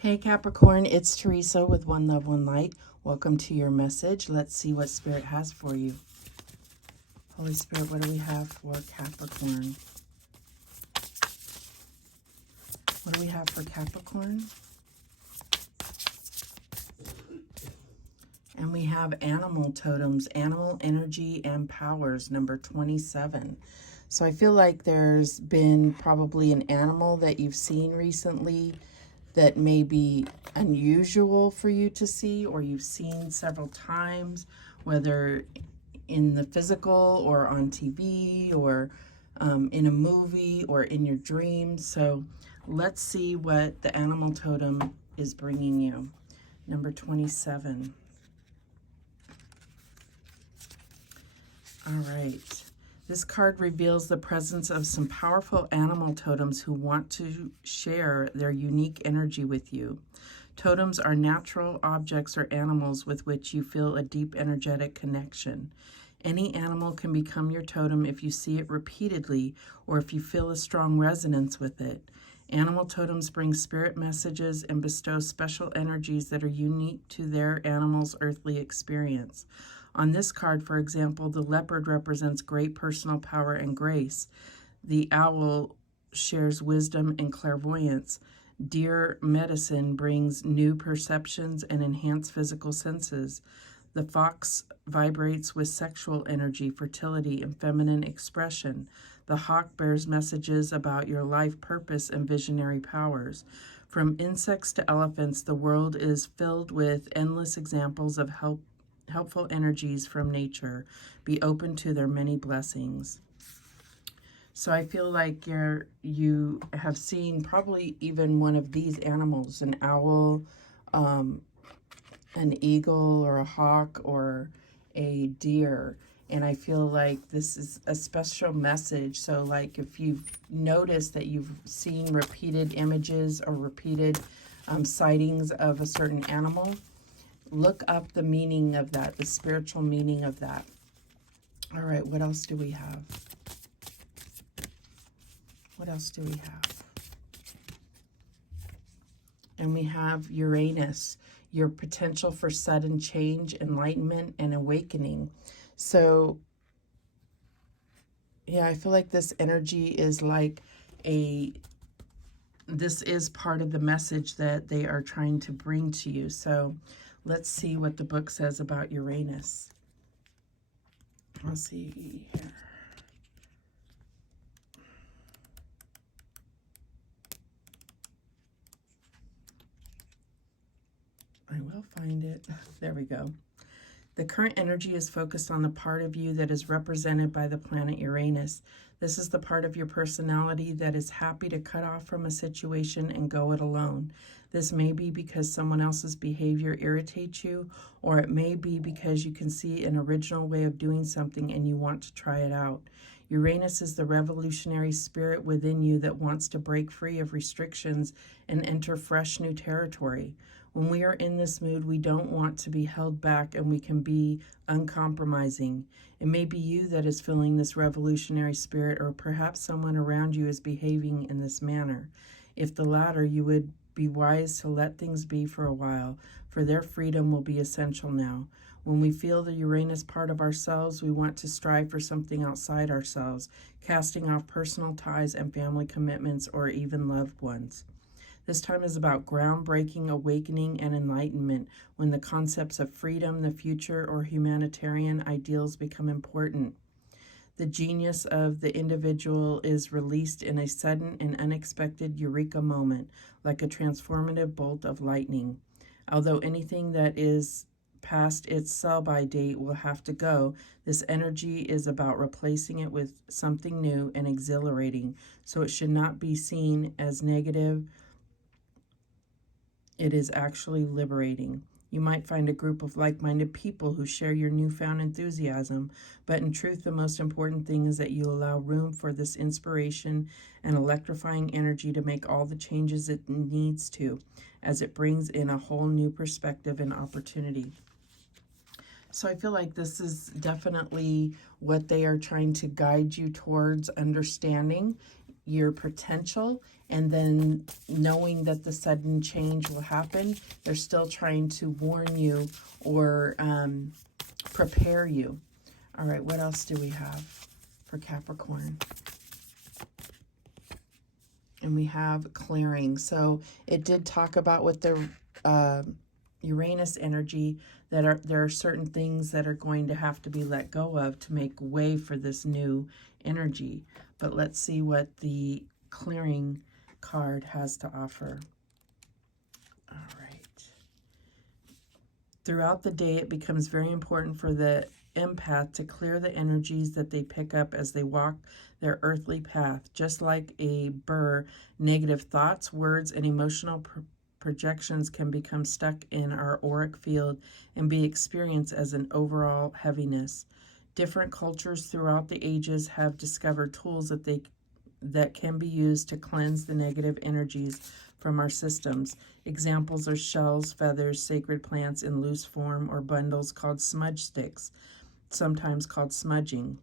Hey Capricorn, it's Teresa with One Love, One Light. Welcome to your message. Let's see what Spirit has for you. Holy Spirit, what do we have for Capricorn? What do we have for Capricorn? And we have animal totems, animal energy and powers, number 27. So I feel like there's been probably an animal that you've seen recently that may be unusual for you to see, or you've seen several times, whether in the physical or on TV or in a movie or in your dreams. So let's see what the animal totem is bringing you. Number 27. All right. This card reveals the presence of some powerful animal totems who want to share their unique energy with you. Totems are natural objects or animals with which you feel a deep energetic connection. Any animal can become your totem if you see it repeatedly or if you feel a strong resonance with it. Animal totems bring spirit messages and bestow special energies that are unique to their animal's earthly experience. On this card, for example, the leopard represents great personal power and grace. The owl shares wisdom and clairvoyance. Deer medicine brings new perceptions and enhanced physical senses. The fox vibrates with sexual energy, fertility, and feminine expression. The hawk bears messages about your life purpose and visionary powers. From insects to elephants, the world is filled with endless examples of helpful energies from nature. Be open to their many blessings. So I feel like you have seen probably even one of these animals, an owl, an eagle or a hawk or a deer. And I feel like this is a special message. So like if you've noticed that you've seen repeated images or repeated sightings of a certain animal, look up the meaning of that, the spiritual meaning of that. All right, what else do we have? What else do we have? And we have Uranus, your potential for sudden change, enlightenment, and awakening. So, yeah, I feel like this energy is like this is part of the message that they are trying to bring to you. So let's see what the book says about Uranus. Let's see here. I will find it. There we go. The current energy is focused on the part of you that is represented by the planet Uranus. This is the part of your personality that is happy to cut off from a situation and go it alone. This may be because someone else's behavior irritates you, or it may be because you can see an original way of doing something and you want to try it out. Uranus is the revolutionary spirit within you that wants to break free of restrictions and enter fresh new territory. When we are in this mood, we don't want to be held back and we can be uncompromising. It may be you that is feeling this revolutionary spirit, or perhaps someone around you is behaving in this manner. If the latter, you would be wise to let things be for a while, for their freedom will be essential now. When we feel the Uranus part of ourselves, we want to strive for something outside ourselves, casting off personal ties and family commitments or even loved ones. This time is about groundbreaking, awakening, and enlightenment, when the concepts of freedom, the future, or humanitarian ideals become important. The genius of the individual is released in a sudden and unexpected eureka moment, like a transformative bolt of lightning. Although anything that is past its sell-by date will have to go, this energy is about replacing it with something new and exhilarating, so it should not be seen as negative. It is actually liberating. You might find a group of like-minded people who share your newfound enthusiasm, but in truth, the most important thing is that you allow room for this inspiration and electrifying energy to make all the changes it needs to, as it brings in a whole new perspective and opportunity. So I feel like this is definitely what they are trying to guide you towards understanding. your potential, and then knowing that the sudden change will happen, they're still trying to warn you or prepare you. All right, what else do we have for Capricorn? And we have clearing. So it did talk about with the Uranus energy that there are certain things that are going to have to be let go of to make way for this new energy. But let's see what the clearing card has to offer. All right. Throughout the day, it becomes very important for the empath to clear the energies that they pick up as they walk their earthly path. Just like a burr, negative thoughts, words, and emotional projections can become stuck in our auric field and be experienced as an overall heaviness. Different cultures throughout the ages have discovered tools that can be used to cleanse the negative energies from our systems. Examples are shells, feathers, sacred plants in loose form, or bundles called smudge sticks, sometimes called smudging.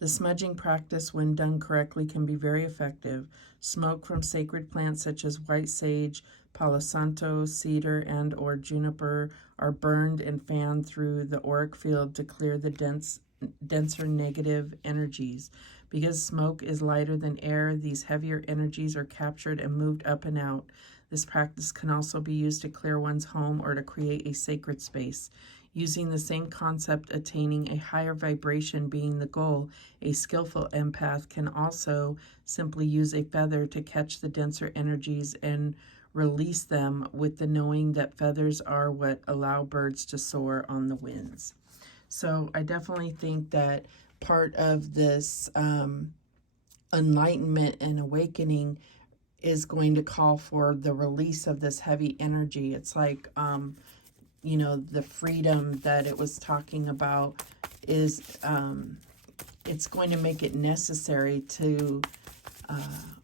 The smudging practice, when done correctly, can be very effective. Smoke from sacred plants such as white sage, palo santo, cedar, and or juniper are burned and fanned through the auric field to clear the denser negative energies. Because smoke is lighter than air, these heavier energies are captured and moved up and out. This practice can also be used to clear one's home or to create a sacred space. Using the same concept, attaining a higher vibration being the goal, a skillful empath can also simply use a feather to catch the denser energies and release them, with the knowing that feathers are what allow birds to soar on the winds. So I definitely think that part of this enlightenment and awakening is going to call for the release of this heavy energy. It's like you know, the freedom that it was talking about is it's going to make it necessary to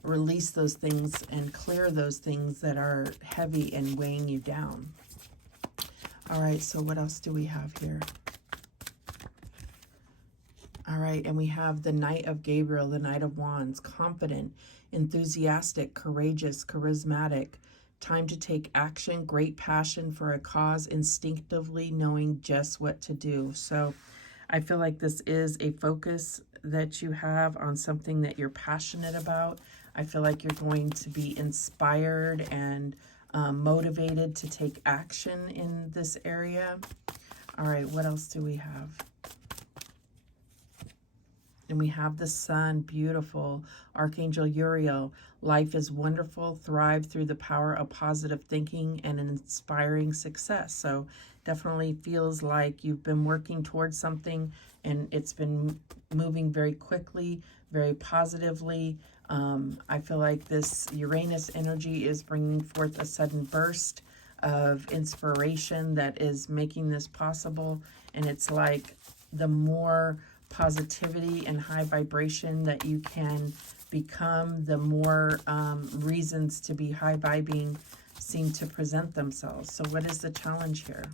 release those things and clear those things that are heavy and weighing you down. All right, so what else do we have here? All right, and we have the Knight of Gabriel, the Knight of Wands, confident, enthusiastic, courageous, charismatic, time to take action, great passion for a cause, instinctively knowing just what to do. So I feel like this is a focus that you have on something that you're passionate about. I feel like you're going to be inspired and motivated to take action in this area. All right, what else do we have? And we have the Sun, beautiful. Archangel Uriel, life is wonderful. Thrive through the power of positive thinking and an inspiring success. So definitely feels like you've been working towards something and it's been moving very quickly, very positively. I feel like this Uranus energy is bringing forth a sudden burst of inspiration that is making this possible. And it's like the more positivity and high vibration that you can become, the more reasons to be high vibing seem to present themselves. So what is the challenge here?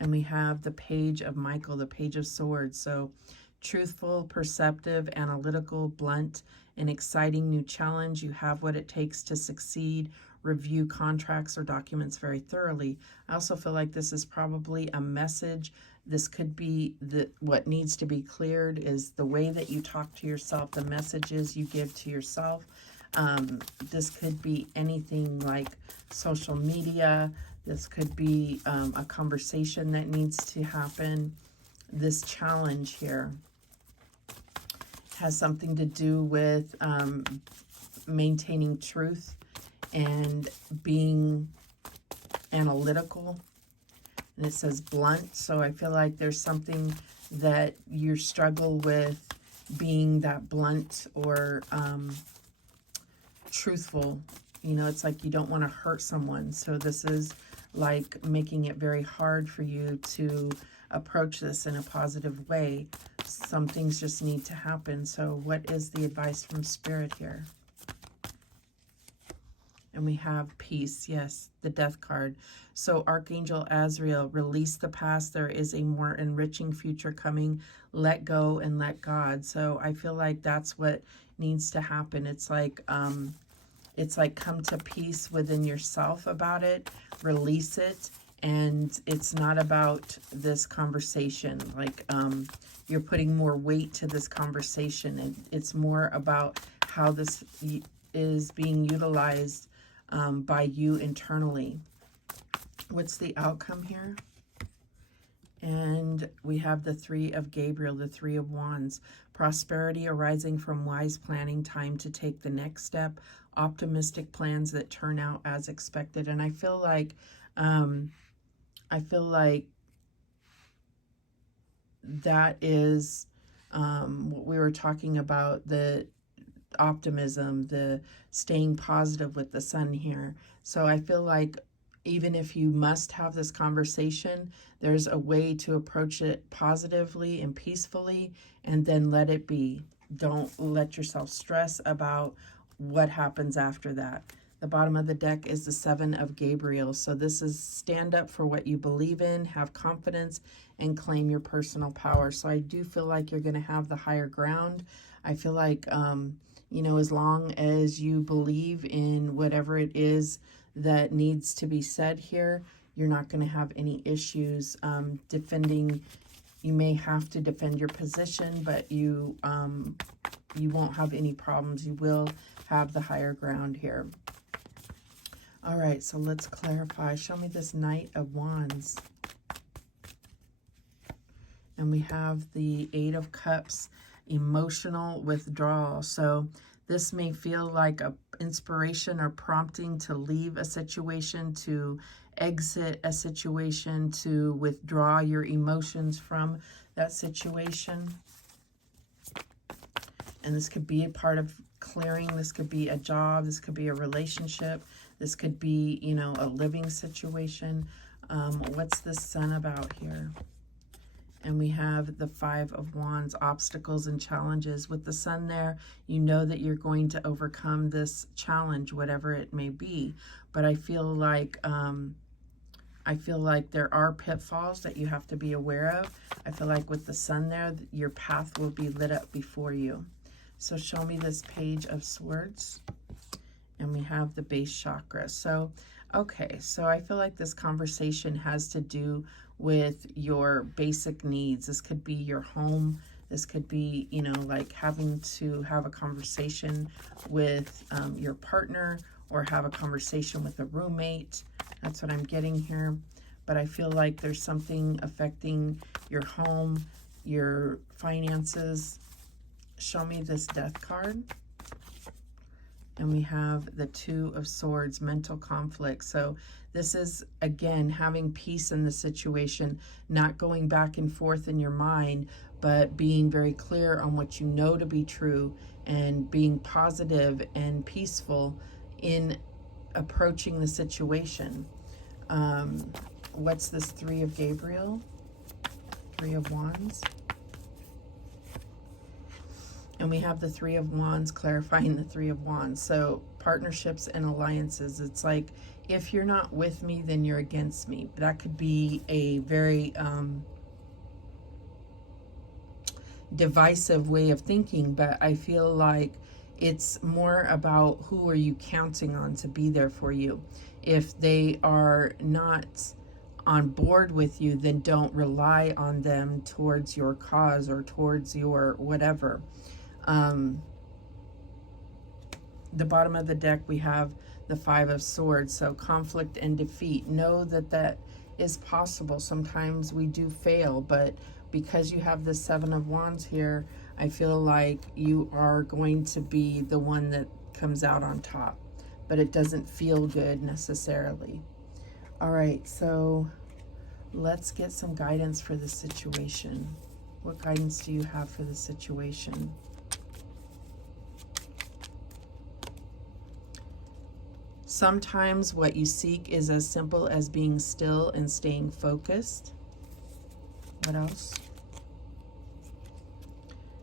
And we have the Page of Michael, the Page of Swords. So truthful, perceptive, analytical, blunt, an exciting new challenge. You have what it takes to succeed. Review contracts or documents very thoroughly. I also feel like this is probably a message. This could be what needs to be cleared is the way that you talk to yourself, the messages you give to yourself. This could be anything like social media. This could be a conversation that needs to happen. This challenge here has something to do with maintaining truth and being analytical. And it says blunt, so I feel like there's something that you struggle with being that blunt or truthful. You know, it's like you don't want to hurt someone. So this is like making it very hard for you to approach this in a positive way. Some things just need to happen. So what is the advice from Spirit here? And we have peace, yes, the Death card. So Archangel Azrael, release the past. There is a more enriching future coming. Let go and let God. So I feel like that's what needs to happen. It's like come to peace within yourself about it, release it, and it's not about this conversation. Like you're putting more weight to this conversation, and it's more about how this is being utilized by you internally. What's the outcome here? And we have the Three of Gabriel, the Three of Wands. Prosperity arising from wise planning, time to take the next step, optimistic plans that turn out as expected. And I feel like that is what we were talking about, the optimism, the staying positive with the sun here. So I feel like even if you must have this conversation, there's a way to approach it positively and peacefully, and then let it be. Don't let yourself stress about what happens after that. The bottom of the deck is the Seven of Gabriel. So this is stand up for what you believe in, have confidence, and claim your personal power. So I do feel like you're going to have the higher ground. I feel like, you know, as long as you believe in whatever it is that needs to be said here, you're not going to have any issues defending. You may have to defend your position, but you won't have any problems. You will have the higher ground here. All right, so let's clarify. Show me this Knight of Wands. And we have the Eight of Cups, emotional withdrawal. So this may feel like an inspiration or prompting to leave a situation, to exit a situation, to withdraw your emotions from that situation. And this could be a part of clearing. This could be a job. This could be a relationship. This could be, you know, a living situation. What's the Sun about here? And we have the Five of Wands, obstacles and challenges. With the Sun there, you know that you're going to overcome this challenge, whatever it may be. But I feel like there are pitfalls that you have to be aware of. I feel like with the Sun there, your path will be lit up before you. So show me this Page of Swords. And we have the base chakra. So, okay, so I feel like this conversation has to do with your basic needs. This could be your home. This could be, you know, like having to have a conversation with your partner, or have a conversation with a roommate. That's what I'm getting here. But I feel like there's something affecting your home, your finances. Show me this Death card. And we have the Two of Swords, mental conflict. So this is, again, having peace in the situation, not going back and forth in your mind, but being very clear on what you know to be true, and being positive and peaceful in approaching the situation. What's this Three of Gabriel? Three of Wands. And we have the Three of Wands, clarifying the Three of Wands. So partnerships and alliances. It's like, if you're not with me, then you're against me. That could be a very divisive way of thinking, but I feel like it's more about who are you counting on to be there for you. If they are not on board with you, then don't rely on them towards your cause or towards your whatever. The bottom of the deck, we have the Five of Swords. So conflict and defeat. Know that that is possible. Sometimes we do fail, but because you have the Seven of Wands here, I feel like you are going to be the one that comes out on top, but it doesn't feel good necessarily. All right, so let's get some guidance for the situation. What guidance do you have for the situation? Sometimes what you seek is as simple as being still and staying focused. What else?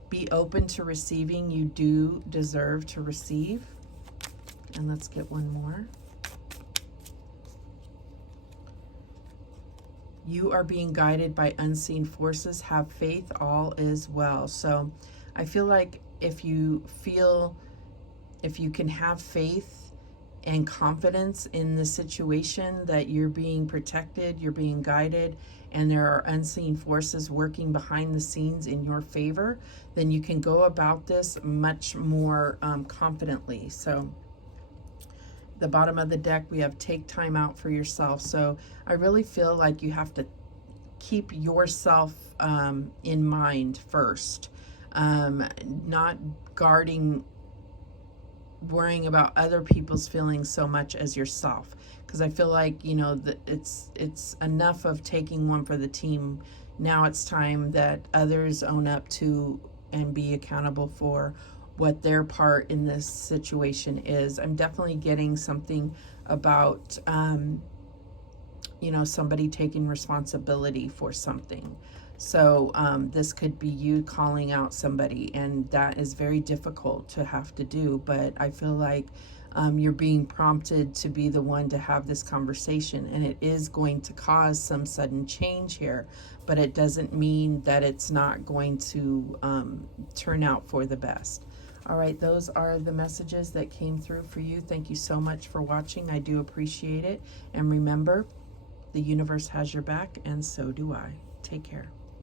Be open to receiving. You do deserve to receive. And let's get one more. You are being guided by unseen forces. Have faith, all is well. So I feel like if you can have faith and confidence in the situation that you're being protected, you're being guided, and there are unseen forces working behind the scenes in your favor, then you can go about this much more confidently. So the bottom of the deck, we have take time out for yourself. So I really feel like you have to keep yourself in mind first, not worrying about other people's feelings so much as yourself, because I feel like, you know, that it's enough of taking one for the team. Now it's time that others own up to and be accountable for what their part in this situation is. I'm definitely getting something about you know, somebody taking responsibility for something. So this could be you calling out somebody, and that is very difficult to have to do, but I feel like you're being prompted to be the one to have this conversation, and it is going to cause some sudden change here, but it doesn't mean that it's not going to turn out for the best. All right, those are the messages that came through for you. Thank you so much for watching. I do appreciate it. And remember, the universe has your back, and so do I. Take care.